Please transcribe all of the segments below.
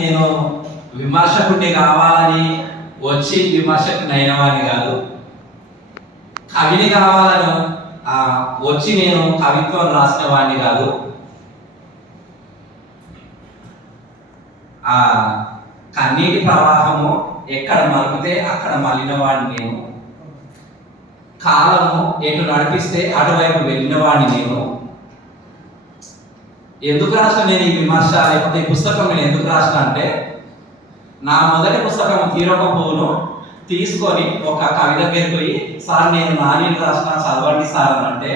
నేను విమర్శకుడిని కావాలని వచ్చి విమర్శకుని అయినవాడిని కాదు. కవిని కావాలని వచ్చి నేను కవిత్వం రాసిన వాడిని కాదు. ఆ కన్నీటి ప్రవాహము ఎక్కడ మలిపితే అక్కడ మలిన వాడిని నేను. కాలము ఎటు నడిపిస్తే అటువైపు వెళ్ళిన వాడిని నేను. ఎందుకు రాసిన నేను ఈ విమర్శ లేకపోతే ఈ పుస్తకం నేను ఎందుకు రాసిన అంటే, నా మొదటి పుస్తకం తీరొక పువ్వును తీసుకొని ఒక కవి దగ్గరికి పోయి, సార్ నేను నానీలు రాసిన చదవండి సార్ అని అంటే,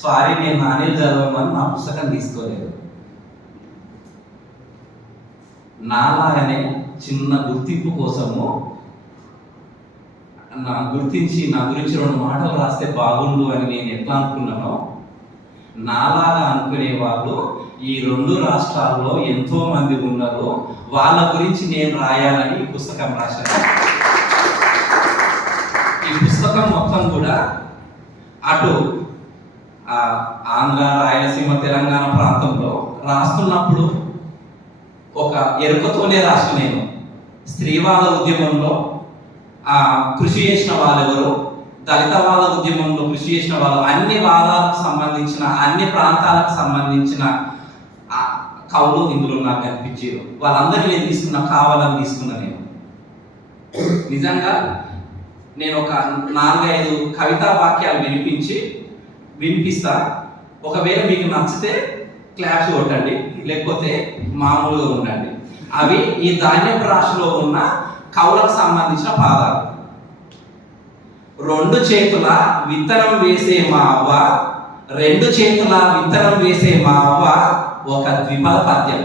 సారీ నేను నానీలు చదవమని నా పుస్తకం తీసుకోలేదు. నాలాగనే చిన్న గుర్తింపు కోసము గుర్తించి నా గురించి 2 మాటలు రాస్తే బాగుండు అని నేను ఎట్లా అనుకున్నానో, నాలాగా అనుకునే వాళ్ళు ఈ 2 రాష్ట్రాల్లో ఎంతో మంది ఉన్నారు. వాళ్ళ గురించి నేను రాయాలని ఈ పుస్తకం రాశాను. ఈ పుస్తకం మొత్తం కూడా అటు ఆంధ్ర, రాయలసీమ, తెలంగాణ ప్రాంతంలో రాస్తున్నప్పుడు ఒక ఎరుకతోనే రాసిన నేను. స్త్రీవాద ఉద్యమంలో కృషి చేసిన వాళ్ళెవరు, దళితవాద ఉద్యమంలో కృషి చేసిన వాళ్ళు, అన్ని వాదాలకు సంబంధించిన అన్ని ప్రాంతాలకు సంబంధించిన కవులు ఇందులో నాకు కనిపించారు. వాళ్ళందరినీ నేను కావాలని తీసుకున్నా. నేను నిజంగా నేను ఒక 4-5 కవితా వాక్యాలు వినిపిస్తా. ఒకవేళ మీకు నచ్చితే క్లాప్స్ కొట్టండి, లేకపోతే మామూలుగా ఉండండి. అవి ఈ ధాన్యపు రాశిలో ఉన్న కవులకు సంబంధించిన పాదాలు. 2 చేతుల విత్తనం వేసే మా అవ్వ, 2 చేతుల విత్తనం వేసే మా అవ్వ ఒక ద్విపద పద్యం.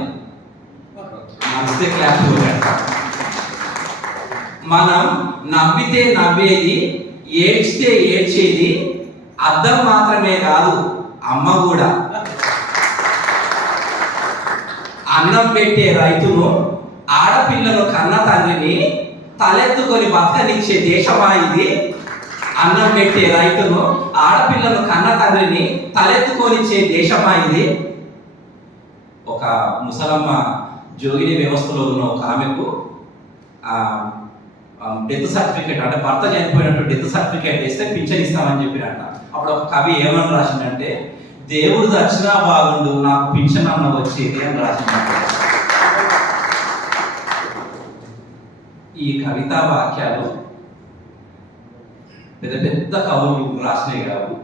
నచ్చితే క్లాప్స్ కొట్టండి. మనం నవ్వితే నవ్వేది, ఏడ్చితే ఏడ్చేది అద్దం మాత్రమే కాదు, అమ్మ కూడా. అన్నం పెట్టే రైతును, ఆడపిల్లను కన్న తండ్రిని తలెత్తుకొని బతకనిచ్చే దేశమా ఇది. అన్నం పెట్టే రైతును, ఆడపిల్లను కన్న తండ్రిని తలెత్తుకొనిచ్చే దేశమా ఇది. ఒక ముసలమ్మ జోగిని వ్యవస్థలో ఉన్న ఒక ఆమెకు డెత్ సర్టిఫికేట్, అంటే భర్త చనిపోయినట్టు డెత్ సర్టిఫికేట్ ఇస్తే పింఛన్ ఇస్తామని చెప్పినట్ట. అప్పుడు ఒక కవి ఏమని రాసిందంటే, దేవుడు దచ్చినా బాగుండు నాకు పింఛన్ అన్న వచ్చేది అని రాసిందంట. ఈ కవితా వాక్యాలు పెద్ద పెద్ద కవులు రాసినవి కావు,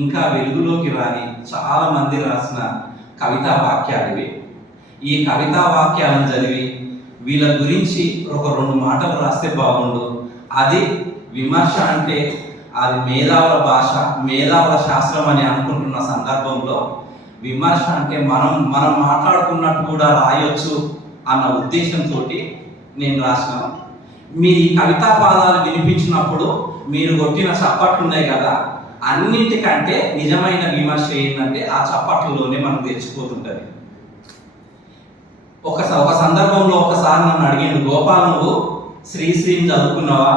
ఇంకా వెలుగులోకి రాని చాలా మంది రాసిన కవితా వాక్యాలు ఇవి. ఈ కవితా వాక్యాలను చదివి వీళ్ళ గురించి ఒక 2 మాటలు రాస్తే బాగుండు. అది విమర్శ అంటే అది మేధావుల భాష, మేధావుల శాస్త్రం అని అనుకుంటున్న సందర్భంలో, విమర్శ అంటే మనం మాట్లాడుకున్నట్టు కూడా రాయొచ్చు అన్న ఉద్దేశంతో నేను రాసినాను. మీరు ఈ కవితా పాదాలు వినిపించినప్పుడు మీరు కొట్టిన చప్పట్లు ఉన్నాయి కదా, అన్నింటికంటే నిజమైన విమర్శ ఏంటంటే ఆ చప్పట్లలోనే మనం తెచ్చిపోతుంటుంది. ఒక సందర్భంలో ఒకసారి నన్ను అడిగిండు, గోపాల్ నువ్వు శ్రీశ్రీని చదువుకున్నావా,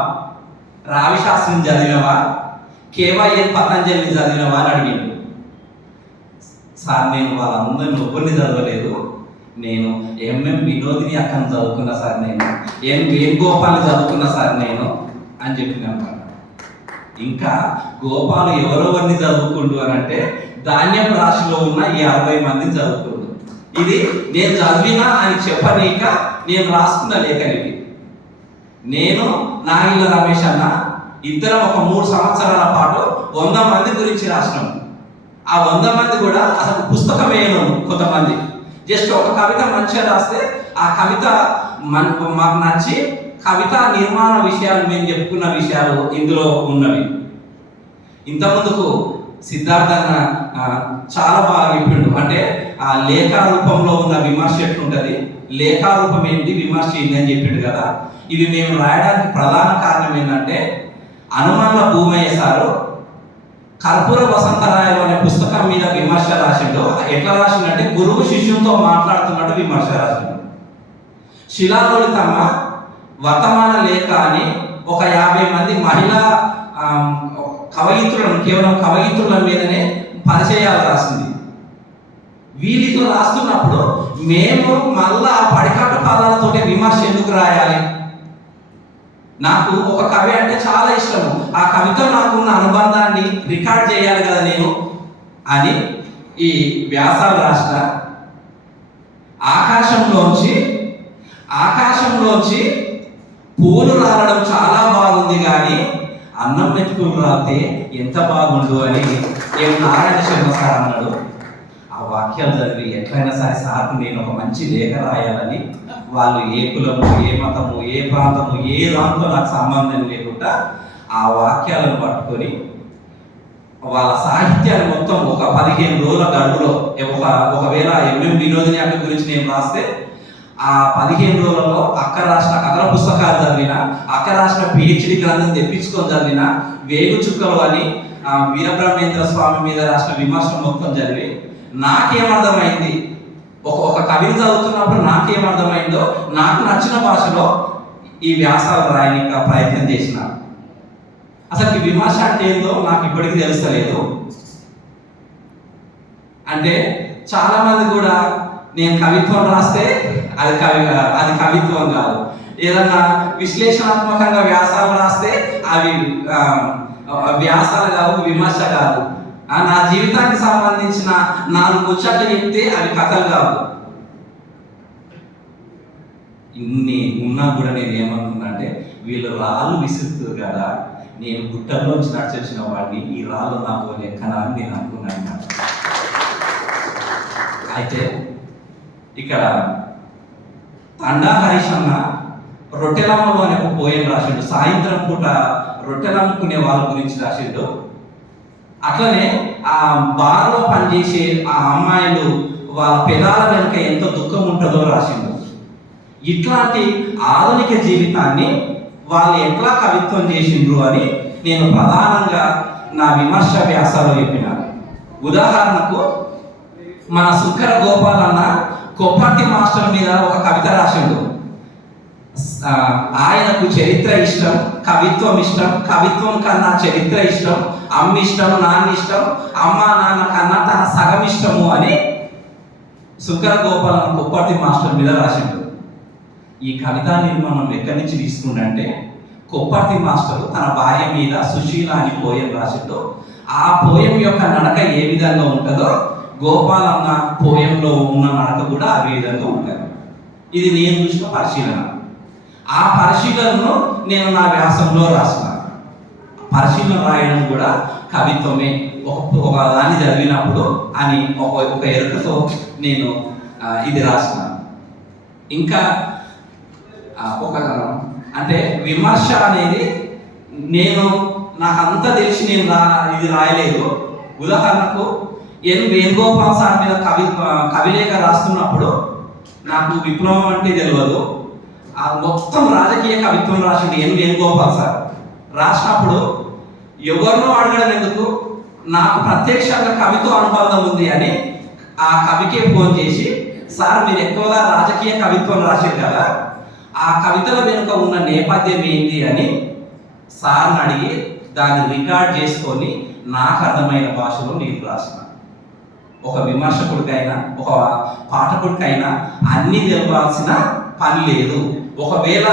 రావిశాస్త్రిని చదివినవా, కేవైఎన్ పతంజలిని చదివినవా అని అడిగిండు. సార్ నేను వాళ్ళందరినీ ఒక్కరిని చదవలేదు, నేను ఎంఎం వినోదిని అక్కని చదువుకున్నా సార్, నేను వేణుగోపాల్ని చదువుకున్నా సార్ నేను అని చెప్పిన. ఇంకా గోపాలు ఎవరెవరిని చదువుకుంటూ అని అంటే, ధాన్యపు రాశిలో ఉన్న ఈ 60 మందిని చదువుకుంటూ. ఇది నేను చదివినా అని చెప్పనీక నేను రాసుకున్న లేఖనిది. నేను నాగిళ్ళ రమేష్ అన్న ఇద్దరం ఒక 3 సంవత్సరాల పాటు 100 మంది గురించి రాసినాము. ఆ 100 మంది కూడా అసలు పుస్తకం వేయను. కొంతమంది జస్ట్ ఒక కవిత మంచిగా రాస్తే ఆ కవిత మాకు నచ్చి కవిత నిర్మాణ విషయాలు మేము చెప్పుకున్న విషయాలు ఇందులో ఉన్నవి. ఇంతకుముందుకు సిద్ధార్థన్న చాలా బాగా చెప్పిండు. అంటే ఆ లేఖా రూపంలో ఉన్న విమర్శ ఎట్లుంటుంది, లేఖా రూపం ఏంటి, విమర్శ ఏంటి అని చెప్పిండు కదా. ఇవి మేము రాయడానికి ప్రధాన కారణం ఏంటంటే, హనుమన్ల భూమయ్య సారు కర్పూర వసంతరాయలు అనే పుస్తకం మీద విమర్శ రాసిండు. ఎట్లా రాసిండంటే, గురువు శిష్యునితో మాట్లాడుతున్నట్టు విమర్శ రాసిండు. శిలాలలితమ్మ వర్తమాన లేఖ అని ఒక 50 మంది మహిళా కవయిత్రులను, కేవలం కవయిత్రుల మీదనే పరిచయాలు రాసింది. వీళ్ళతో రాస్తున్నప్పుడు మేము మళ్ళా ఆ పడికా విమర్శ ఎందుకు రాయాలి? నాకు ఒక కవి అంటే చాలా ఇష్టము, ఆ కవితో నాకున్న అనుబంధాన్ని రికార్డ్ చేయాలి కదా నేను అని ఈ వ్యాసాలు రాసిన. ఆకాశంలోంచి పూలు రాలడం చాలా బాగుంది, కానీ అన్నం మెతుకులు రాతే ఎంత బాగుండు అని నారాయణ శర్మ సార్ అన్నాడు. ఆ వాక్యాలు చదివి ఎట్లయినా సరే సార్కు నేను ఒక మంచి లేఖ రాయాలని, వాళ్ళు ఏ కులము, ఏ మతము, ఏ ప్రాంతము, ఏ దాంతో నాకు సంబంధం లేకుండా ఆ వాక్యాలను పట్టుకొని వాళ్ళ సాహిత్యాన్ని మొత్తం ఒక 15 రోజుల గడువులో, ఒకవేళ ఎంఎం వినోదిని అక్క గురించి నేను రాస్తే ఆ 15 రోజులలో అక్క రాసిన కథల పుస్తకాలు చదివిన, అక్క రాసిన పిహెచ్డి గ్రంథం తెప్పించుకొని చదివిన, వేగు చుక్కలు అని వీరబ్రహ్మేంద్ర స్వామి మీద రాసిన విమర్శలు మొత్తం చదివి నాకేమర్థమైంది, ఒక కవిని చదువుతున్నప్పుడు నాకేమర్థమైందో నాకు నచ్చిన భాషలో ఈ వ్యాసాలు రాయడానికి ప్రయత్నం చేసిన. అసలు ఈ విమర్శ అంటే ఏందో నాకు ఇప్పటికీ తెలుస్తలేదు. అంటే చాలా మంది కూడా నేను కవిత్వం రాస్తే అది కవిత్వం కాదు, ఏదన్నా విశ్లేషణాత్మకంగా వ్యాసాలు రాస్తే అవి వ్యాసాలు కావు, విమర్శ కాదు, నా జీవితానికి సంబంధించిన 4 ముచ్చట్లు చెప్తే అవి కథలు కావు. ఇన్ని ఉన్నా కూడా నేను ఏమనుకున్నా అంటే వీళ్ళు రాళ్ళు విసురుతారు కదా, నేను గుట్టల్లోంచి నడిచొచ్చిన వాడిని, ఈ రాళ్ళు నాకు లెక్కనా అని నేను అనుకున్నాను. అయితే ఇక్కడ తండా హరీష్ అన్న రొట్టెలమ్మలు అనే ఒక పోయం రాసిండు. సాయంత్రం పూట రొట్టెలమ్ముకునే వాళ్ళ గురించి రాసిండు. అట్లనే ఆ బార్లో పనిచేసే ఆ అమ్మాయిలు వాళ్ళ పెదాల వెనుక ఎంతో దుఃఖం ఉంటుందో రాసిండు. ఇట్లాంటి ఆధునిక జీవితాన్ని వాళ్ళు ఎట్లా కవిత్వం చేసిండ్రు అని నేను ప్రధానంగా నా విమర్శ వ్యాసాలు చెప్పిన. ఉదాహరణకు మన సుక్కర గోపాల్ అన్న కొప్పటి మాస్టర్ మీద ఒక కవిత రాసిండు. ఆయనకు చరిత్ర ఇష్టం, కవిత్వం ఇష్టం, కవిత్వం కన్నా చరిత్ర ఇష్టం, అమ్మ ఇష్టం, నాన్న ఇష్టం, అమ్మ నాన్న కన్నా తన సగం ఇష్టము అని సుక్కర గోపాల్ అన్న కొప్పటి మాస్టర్ మీద రాసిండు. ఈ కవితా నిర్మాణం ఎక్కడి నుంచి తీసుకుంటే కొప్పటి మాస్టర్ తన భార్య మీద సుశీల అని పోయం రాసిండు. ఆ పోయం యొక్క నడక ఏ విధంగా ఉంటుందో గోపాల్ అన్న పోయంలో ఉన్న నడక కూడా అదే విధంగా ఉంటుంది. ఇది నేను చూసిన పరిశీలన. ఆ పరిశీలనను నేను నా వ్యాసంలో రాసిన. పరిశీలన రాయడం కూడా కవిత్వమే, ఒక దాన్ని చదివినప్పుడు అని ఒక ఎరుకతో నేను ఇది రాసిన. ఇంకా అంటే విమర్శ అనేది నాకు అంతా తెలిసి నేను ఇది రాయలేదు. ఉదాహరణకు వేణుగోపాల్ సార్ మీద కవిలేఖ రాస్తున్నప్పుడు నాకు విప్లవం అంటే తెలియదు, మొత్తం రాజకీయ కవిత్వం రాసింది వేణుగోపాల్ సార్. రాసినప్పుడు ఎవరినో అడగడం ఎందుకు, నాకు ప్రత్యక్షంగా కవితో అనుబంధం ఉంది అని ఆ కవికే ఫోన్ చేసి, సార్ మీరు ఎక్కువగా రాజకీయ కవిత్వం రాశారు కదా, ఆ కవితల వెనుక ఉన్న నేపథ్యం ఏంటి అని సార్ని అడిగి దాన్ని రికార్డ్ చేసుకొని నాకు అర్థమైన భాషలో నేను రాసిన. ఒక విమర్శకుడికైనా ఒక పాఠకుడికైనా అన్నీ తెలవాల్సిన పని లేదు. ఒకవేళ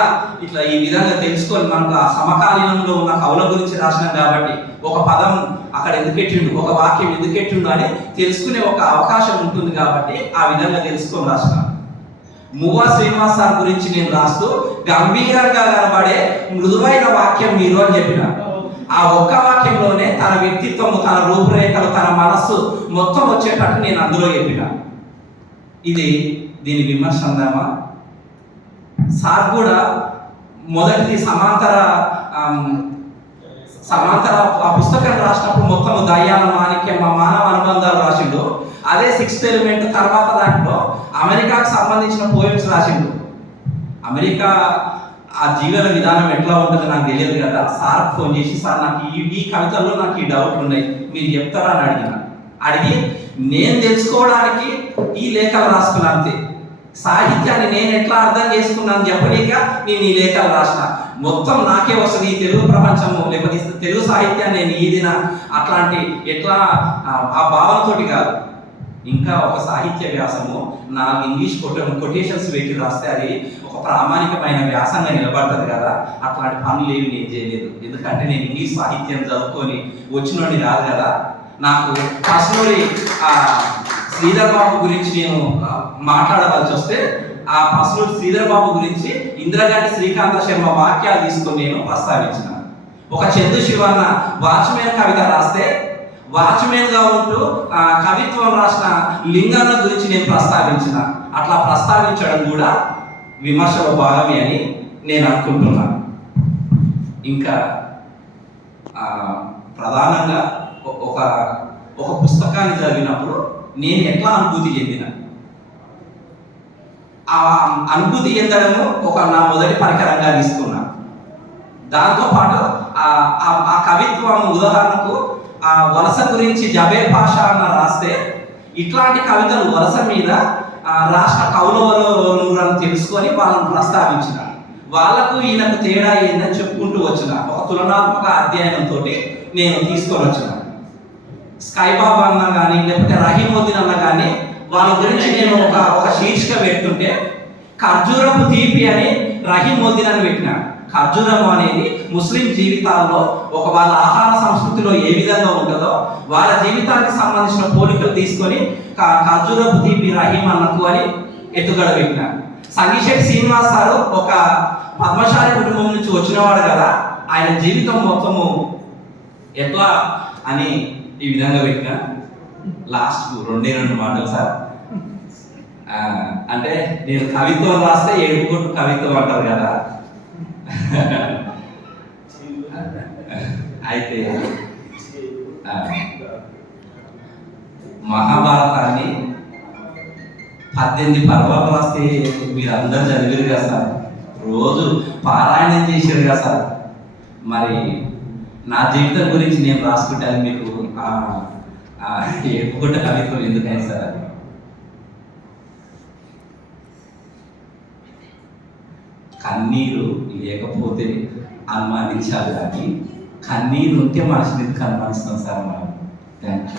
ఇట్లా ఈ విధంగా తెలుసుకొని మనకు ఆ సమకాలీనంలో ఉన్న కవుల గురించి రాసినాం కాబట్టి ఒక పదం అక్కడ ఎందుకు ఎట్టిండు, ఒక వాక్యం ఎందుకు ఎట్టిండు అని తెలుసుకునే ఒక అవకాశం ఉంటుంది కాబట్టి ఆ విధంగా తెలుసుకొని రాసినాం. మువ్వా శ్రీనివాస్ సార్ గురించి నేను రాస్తూ గంభీరంగా కనబడే మృదువైన వాక్యం మీరు అని చెప్పిన. ఆ ఒక్క వాక్యంలోనే తన వ్యక్తిత్వము, తన రూపురేఖలు, తన మనస్సు మొత్తం వచ్చేటట్టు నేను అందులో చెప్పిన. దీని విమర్శ అందామా? సార్ కూడా మొదటిది సమాంతర ఆ పుస్తకం రాసినప్పుడు మొత్తం దయ్యాల మాణిక్యం, మానవ అనుబంధాలు రాసిండు. అదే 6th ఎలిమెంట్ తర్వాత దాంట్లో అమెరికాకు సంబంధించిన పోయమ్స్ రాసిండు. అమెరికా ఆ జీవన విధానం ఎట్లా ఉంటుందో నాకు తెలియదు కదా. సార్ ఫోన్ చేసి, సార్ నాకు ఈ కవితల్లో నాకు ఈ డౌట్లు ఉన్నాయి, మీరు చెప్తారా అని అడిగి నేను తెలుసుకోవడానికి ఈ లేఖలు రాసుకున్నా అంతే. సాహిత్యాన్ని నేను ఎట్లా అర్థం చేసుకున్నాను చెప్పలేక నేను ఈ లేఖలు రాసిన. మొత్తం నాకే వస్తుంది ఈ తెలుగు ప్రపంచము, లేకపోతే తెలుగు సాహిత్యాన్ని నేను ఈదిన అట్లాంటి ఎట్లా ఆ భావనతోటి కాదు. ఇంకా ఒక సాహిత్య వ్యాసము నా ఇంగ్లీష్ కొటేషన్స్ పెట్టి రాస్తే అది ఒక ప్రామాణికమైన వ్యాసంగా నిలబడుతుంది కదా. అట్లాంటి పనులు ఏమి నేను చేయలేదు. ఎందుకంటే నేను ఇంగ్లీష్ సాహిత్యం చదువుకొని వచ్చినోడిని కాదు కదా. నాకు పర్సనలీ శ్రీధర్ బాబు గురించి నేను మాట్లాడవలసి వస్తే ఆ పర్సనల్ శ్రీధర్ బాబు గురించి ఇందిరాగాంధీ శ్రీకాంత శర్మ వాక్యాలు తీసుకొని నేను ప్రస్తావించిన. ఒక చందు శివన్న వాచ్మెన్ కవిత రాస్తే వాచ్మెన్ గా ఉంటూ కవిత్వం రాసిన లింగన్న గురించి నేను ప్రస్తావించిన. అట్లా ప్రస్తావించడం కూడా విమర్శలో భాగమే అని నేను అనుకుంటున్నాను. ఇంకా ప్రధానంగా ఒక ఒక పుస్తకాన్ని చదివినప్పుడు నేను ఎట్లా అనుభూతి చెందిన, ఆ అనుభూతి చెందడము ఒక నా మొదటి పరికరంగా తీసుకున్నా. దాంతోపాటు ఆ కవిత్వం ఉదాహరణకు ఆ వలస గురించి జబేర్ పాషా అన్న రాస్తే ఇట్లాంటి కవితలు వలస మీద రాష్ట్ర కవులను తెలుసుకొని వాళ్ళని ప్రస్తావించిన. వాళ్ళకు ఈయనకు తేడా ఏందని చెప్పుకుంటూ వచ్చిన ఒక తులనాత్మక అధ్యయనంతో నేను తీసుకొని వచ్చిన. స్కైబాబు అన్న కానీ లేకపోతే రహీముద్దీన్ అన్న కానీ వాళ్ళ గురించి నేను ఒక శీర్షిక పెడుతుంటే ఖర్జూరపు తీపి అని రహీముద్దీన్ అని పెట్టిన. ఖర్జూరము అనేది ముస్లిం జీవితాల్లో ఒక వాళ్ళ ఆహార సంస్కృతిలో ఏ విధంగా ఉంటుందో వాళ్ళ జీవితానికి సంబంధించిన పోలికలు తీసుకొని ఖర్జూరపు తీపి రహీం అన్నకు అని ఎత్తుగడ పెట్టిన. సంగీశెట్టి శ్రీనివాస్ సారు ఒక పద్మశాలి కుటుంబం నుంచి వచ్చినవాడు కదా, ఆయన జీవితం మొత్తము ఎట్లా అని ఈ విధంగా పెట్టిన. లాస్ట్ 2 మాటలు సార్. అంటే నేను కవిత్వం రాస్తే ఏడుకొట్టు కవిత్వం అంటారు కదా. అయితే మహాభారతాన్ని 18 పర్వాలు రాస్తే మీరు అందరూ చదివారు కదా సార్, రోజు పారాయణం చేశారు కదా సార్. మరి నా జీవితం గురించి నేను రాసుకుంటాను మీకు ఏడుకొట్టు కవిత్వం ఎందుకని సార్? అది కన్నీరు లేకపోతే అనుమానించాలి కానీ కన్నీరు ఉంటే మనిషిని అనుమానిస్తాం సార్ మనం. Thank you.